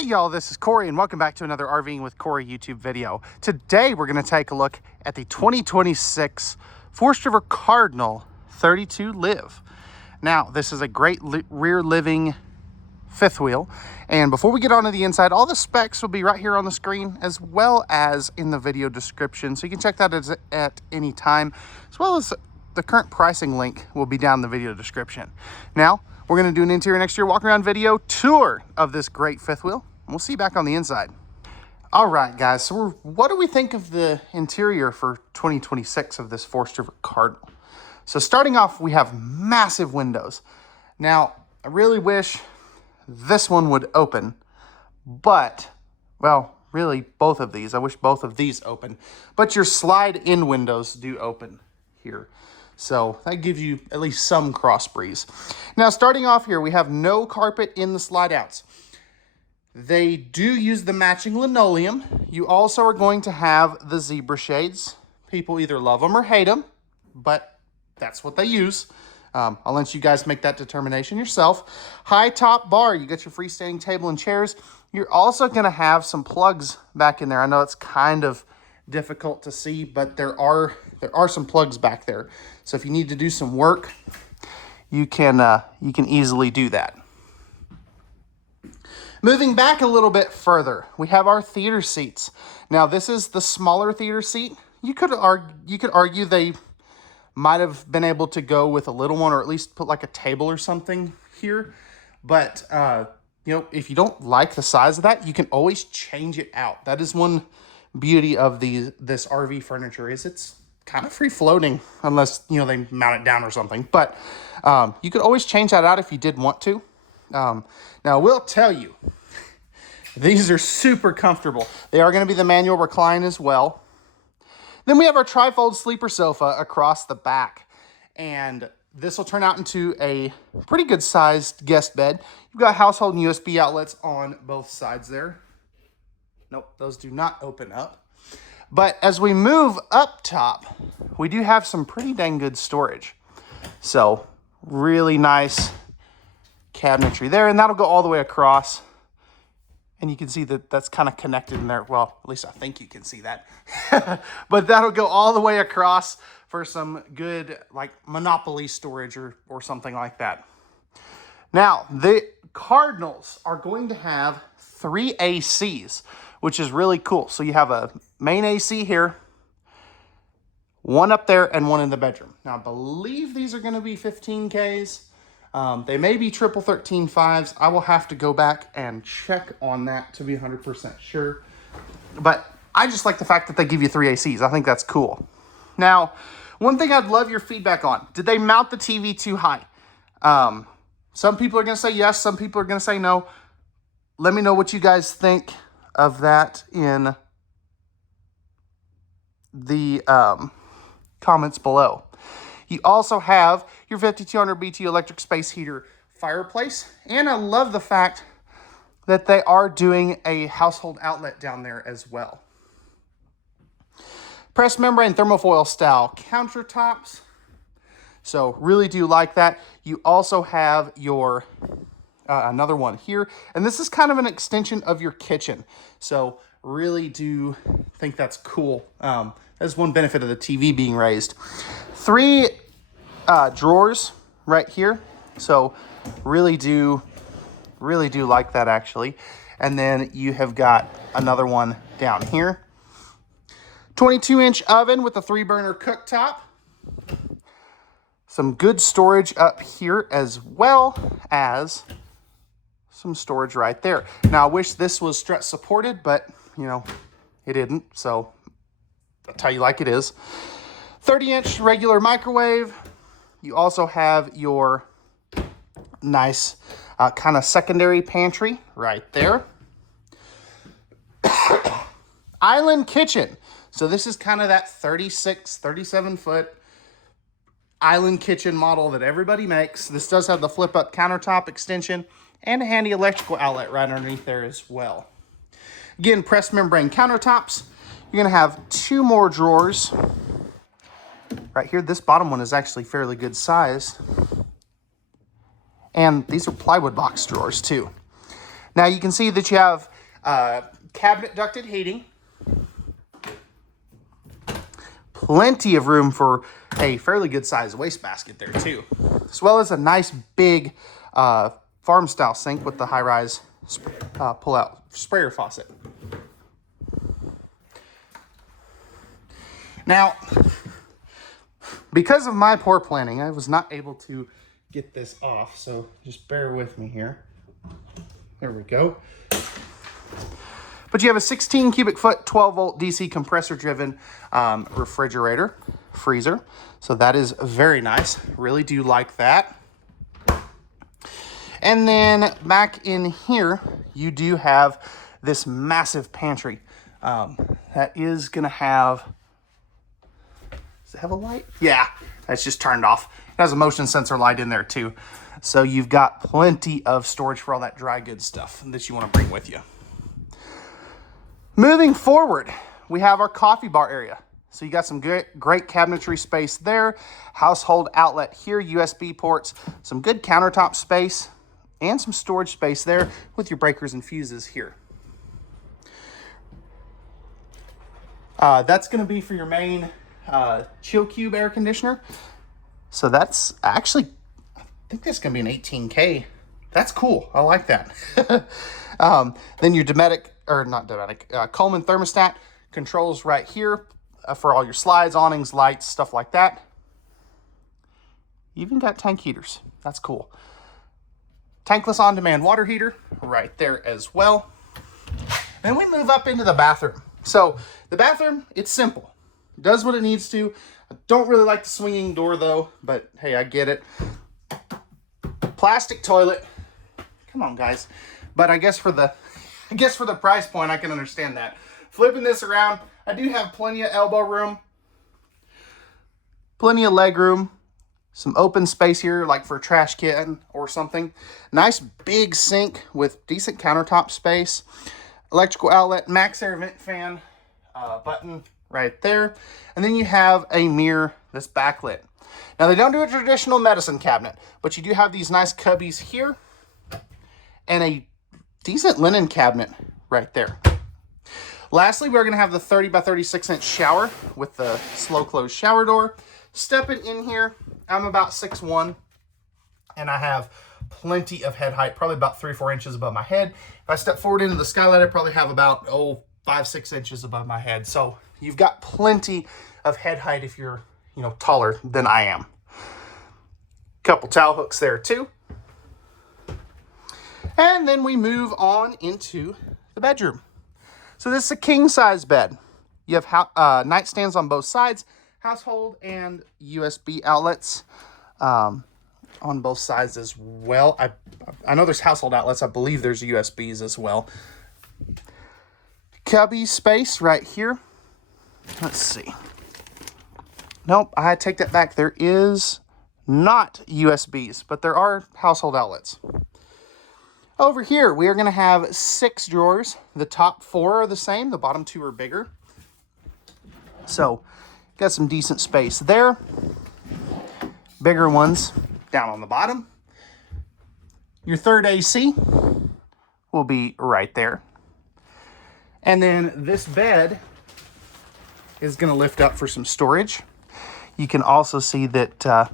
Hey y'all, this is Cory and welcome back to another RVing with Cory YouTube video. Today we're going to take a look at the 2026 Forest River Cardinal 32LIVE. Now this is a great rear living fifth wheel, and before we get onto the inside, all the specs will be right here on the screen as well as in the video description, so you can check that at any time, as well as the current pricing link will be down in the video description. Now we're going to do an interior and exterior walk around video tour of this great fifth wheel. We'll see you back on the inside. All right, guys. So what do we think of the interior for 2026 of this Forest River Cardinal? So starting off, we have massive windows. Now, I really wish this one would open, but, well, really both of these. I wish both of these open, but your slide-in windows do open here. So that gives you at least some cross breeze. Now, starting off here, we have no carpet in the slide outs. They do use the matching linoleum. You also are going to have the zebra shades. People either love them or hate them, but that's what they use. I'll let you guys make that determination yourself. High top bar, you got your freestanding table and chairs. You're also going to have some plugs back in there. I know it's kind of difficult to see, but there are some plugs back there. So if you need to do some work, you can easily do that. Moving back a little bit further, we have our theater seats. Now this is the smaller theater seat. You could argue they might have been able to go with a little one, or at least put like a table or something here. But you know, if you don't like the size of that, you can always change it out. That is one beauty of this RV furniture, is it's kind of free floating, unless, you know, they mount it down or something. But you could always change that out if you did want to. Now I will tell you, these are super comfortable. They are going to be the manual recline as well. Then we have our trifold sleeper sofa across the back, and this will turn out into a pretty good sized guest bed. You've got household and USB outlets on both sides there. Nope, those do not open up. But as we move up top, we do have some pretty dang good storage. So really nice cabinetry there, and that'll go all the way across. And you can see that that's kind of connected in there. Well, at least I think you can see that. But that'll go all the way across for some good, like, Monopoly storage or something like that. Now, the Cardinals are going to have 3 ACs, which is really cool. So you have a main AC here, one up there, and one in the bedroom. Now, I believe these are going to be 15Ks. They may be triple 13.5s. I will have to go back and check on that to be 100% sure. But I just like the fact that they give you 3 ACs. I think that's cool. Now, one thing I'd love your feedback on. Did they mount the TV too high? Some people are going to say yes. Some people are going to say no. Let me know what you guys think of that in the comments below. You also have your 5200 BTU electric space heater fireplace. And I love the fact that they are doing a household outlet down there as well. Pressed membrane thermofoil style countertops. So really do like that. You also have your another one here. And this is kind of an extension of your kitchen. So really do think that's cool. That's one benefit of the TV being raised. 3 drawers right here. So really do like that, actually. And then you have got another one down here. 22-inch oven with a 3-burner cooktop. Some good storage up here, as well as some storage right there. Now, I wish this was strut supported, but, you know, it isn't. So that's how you like it is. 30-inch regular microwave. You also have your nice kind of secondary pantry right there. Island kitchen. So this is kind of that 36, 37-foot island kitchen model that everybody makes. This does have the flip-up countertop extension and a handy electrical outlet right underneath there as well. Again, pressed membrane countertops. You're going to have 2 more drawers right here. This bottom one is actually fairly good size. And these are plywood box drawers too. Now you can see that you have Cabinet ducted heating. Plenty of room for a fairly good sized wastebasket there too, as well as a nice big farm style sink with the high rise pull out sprayer faucet. Now, because of my poor planning, I was not able to get this off, so just bear with me here. There we go. But you have a 16 cubic foot, 12 volt DC compressor driven refrigerator, freezer. So that is very nice. Really do like that. And then back in here, you do have this massive pantry. That is gonna have, does it have a light? Yeah, that's just turned off. It has a motion sensor light in there too. So you've got plenty of storage for all that dry goods stuff that you want to bring with you. Moving forward, we have our coffee bar area. So you got some great cabinetry space there, household outlet here, USB ports, some good countertop space, and some storage space there with your breakers and fuses here. That's going to be for your main chill cube air conditioner. So that's actually, I think that's going to be an 18K. That's cool. I like that. Then your Coleman thermostat controls right here for all your slides, awnings, lights, stuff like that. You even got tank heaters. That's cool. Tankless on-demand water heater right there as well. Then we move up into the bathroom. So the bathroom, it's simple. It does what it needs to. I don't really like the swinging door though, but hey, I get it. Plastic toilet. Come on, guys. But I guess for the price point, I can understand that. Flipping this around, I do have plenty of elbow room, plenty of leg room, some open space here, like for a trash can or something. Nice big sink with decent countertop space. Electrical outlet, max air vent fan button right there. And then you have a mirror that's backlit. Now, they don't do a traditional medicine cabinet, but you do have these nice cubbies here and a decent linen cabinet right there. Lastly, we're going to have the 30 by 36 inch shower with the slow close shower door. Stepping in here, I'm about 6'1", and I have plenty of head height, probably about 3 or 4 inches above my head. If I step forward into the skylight, I probably have about 5-6 inches above my head. So you've got plenty of head height if you're taller than I am. Couple towel hooks there too. And then we move on into the bedroom. So this is a king size bed. You have nightstands on both sides, household and USB outlets on both sides as well. I know there's household outlets. I believe there's USBs as well. Cubby space right here. Let's see. Nope, I take that back. There is not USBs, but there are household outlets. Over here, we are going to have 6 drawers. The top 4 are the same. The bottom 2 are bigger. So, got some decent space there. Bigger ones down on the bottom. Your third AC will be right there. And then this bed is going to lift up for some storage. You can also see that,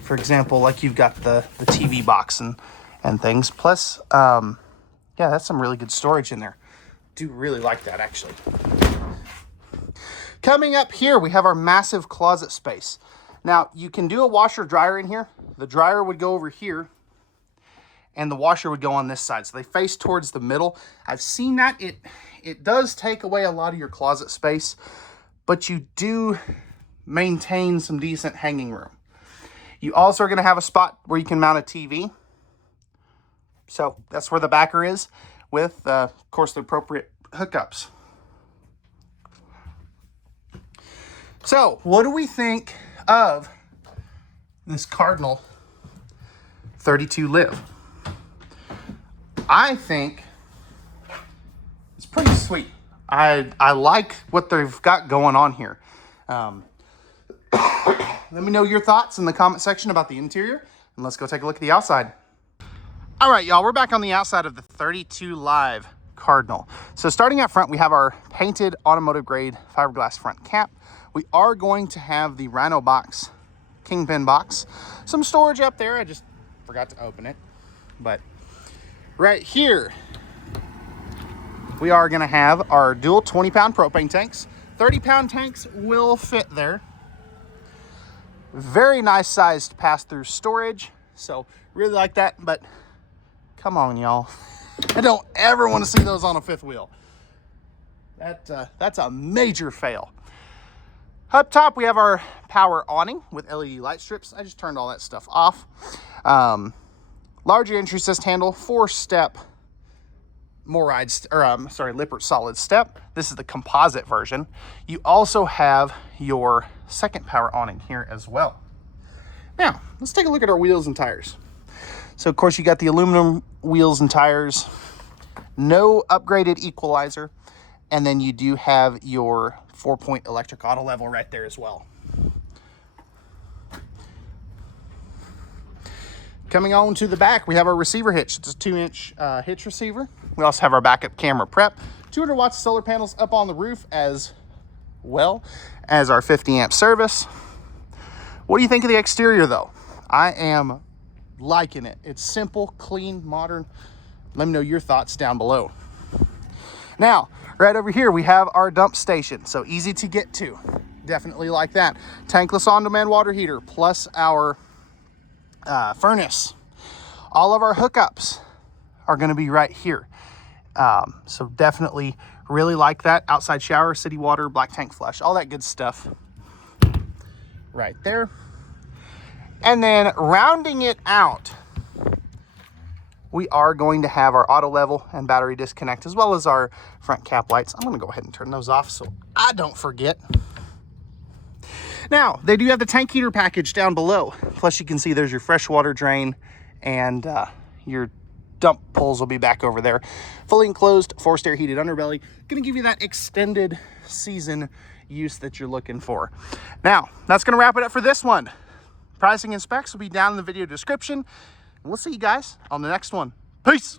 for example, like you've got the TV box and things. Plus, yeah, that's some really good storage in there. Do really like that, actually. Coming up here, we have our massive closet space. Now, you can do a washer dryer in here. The dryer would go over here, and the washer would go on this side. So they face towards the middle. I've seen that. It does take away a lot of your closet space, but you do maintain some decent hanging room. You also are going to have a spot where you can mount a TV. So that's where the backer is with, of course, the appropriate hookups. So what do we think of this Cardinal 32LIVE? I think it's pretty sweet. I like what they've got going on here. Let me know your thoughts in the comment section about the interior, and let's go take a look at the outside. All right, y'all, we're back on the outside of the 32LIVE Cardinal. So starting up front, we have our painted automotive grade fiberglass front cap. We are going to have the Rhino box, Kingpin box. Some storage up there. I just forgot to open it. But right here, we are going to have our dual 20-pound propane tanks. 30-pound tanks will fit there. Very nice sized pass-through storage. So really like that, but come on, y'all. I don't ever want to see those on a fifth wheel. That's a major fail. Up top, we have our power awning with LED light strips. I just turned all that stuff off. Larger entry assist handle, 4-step Lippert solid step. This is the composite version. You also have your second power awning here as well. Now, let's take a look at our wheels and tires. So, of course, you got the aluminum wheels and tires, no upgraded equalizer, and then you do have your 4-point electric auto level right there as well. Coming on to the back, we have our receiver hitch. It's a 2-inch hitch receiver. We also have our backup camera prep. 200 watts of solar panels up on the roof, as well as our 50-amp service. What do you think of the exterior, though? I am liking it. It's simple, clean, modern. Let me know your thoughts down below. Now, right over here, we have our dump station. So easy to get to. Definitely like that. Tankless on-demand water heater, plus our furnace. All of our hookups are going to be right here. So definitely really like that. Outside shower, city water, black tank flush, all that good stuff right there. And then rounding it out, we are going to have our auto level and battery disconnect, as well as our front cap lights. I'm going to go ahead and turn those off so I don't forget. Now, they do have the tank heater package down below. Plus, you can see there's your freshwater drain, and your dump poles will be back over there. Fully enclosed, forced air heated underbelly. Going to give you that extended season use that you're looking for. Now, that's going to wrap it up for this one. Pricing and specs will be down in the video description. And we'll see you guys on the next one. Peace.